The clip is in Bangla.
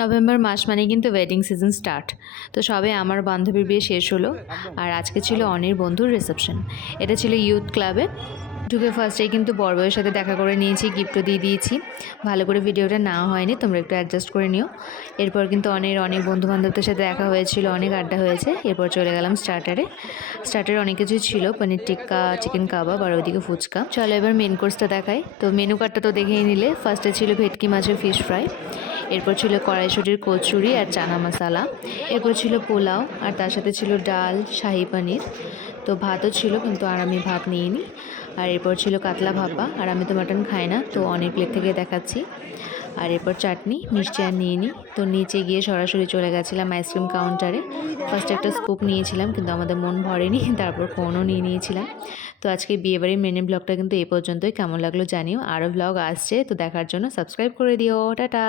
নভেম্বর মাস মানে কিন্তু ওয়েডিং সিজন স্টার্ট। তো সবে আমার বান্ধবীর বিয়ে শেষ হলো, আর আজকে ছিল অনির বন্ধুর রিসেপশন। এটা ছিল ইউথ ক্লাবে। ঢুকে ফার্স্টেই কিন্তু বরবউয়ের সাথে দেখা করে নিয়েছি, গিফটও দিয়ে দিয়েছি। ভালো করে ভিডিওটা নেওয়া হয়নি, তোমরা একটু অ্যাডজাস্ট করে নিও। এরপর কিন্তু অনেক বন্ধু বান্ধবদের সাথে দেখা হয়েছিল, অনেক আড্ডা হয়েছে। এরপর চলে গেলাম স্টার্টারে অনেক কিছুই ছিল, পনির টিক্কা, চিকেন কাবাব আর ওইদিকে ফুচকা। চলো এবার মেন কোর্সটা দেখাই। তো মেনু কার্ডটা তো দেখেই নিলে। ফার্স্টে ছিল ভেটকি মাছের ফিশ ফ্রাই, এরপর ছিল কড়াইশুঁটির কচুরি আর চানা মশালা, এরপর ছিল পোলাও আর তার সাথে ছিল ডাল, শাহি পনির। তো ভাতও ছিল, কিন্তু আর আমি ভাত নিইনি। আর এরপর ছিল কাতলা ভাপা, আর আমি তো মাটন খাই না, তো অনেক প্লেট থেকে দেখাচ্ছি। আর এরপর চাটনি, মিষ্টি আর নিইনি। তো নিচে গিয়ে সরাসরি চলে গেছিলাম আইসক্রিম কাউন্টারে। ফার্স্টে একটা স্কুপ নিয়েছিলাম, কিন্তু আমাদের মন ভরেনি, তারপর কোনও নিয়ে নিয়েছিলাম। তো আজকে বিয়েবাড়ির মেনে ব্লগটা কিন্তু এই পর্যন্তই। কেমন লাগলো জানিও, আরও ব্লগ আসছে, তো দেখার জন্য সাবস্ক্রাইব করে দিও। টাটা।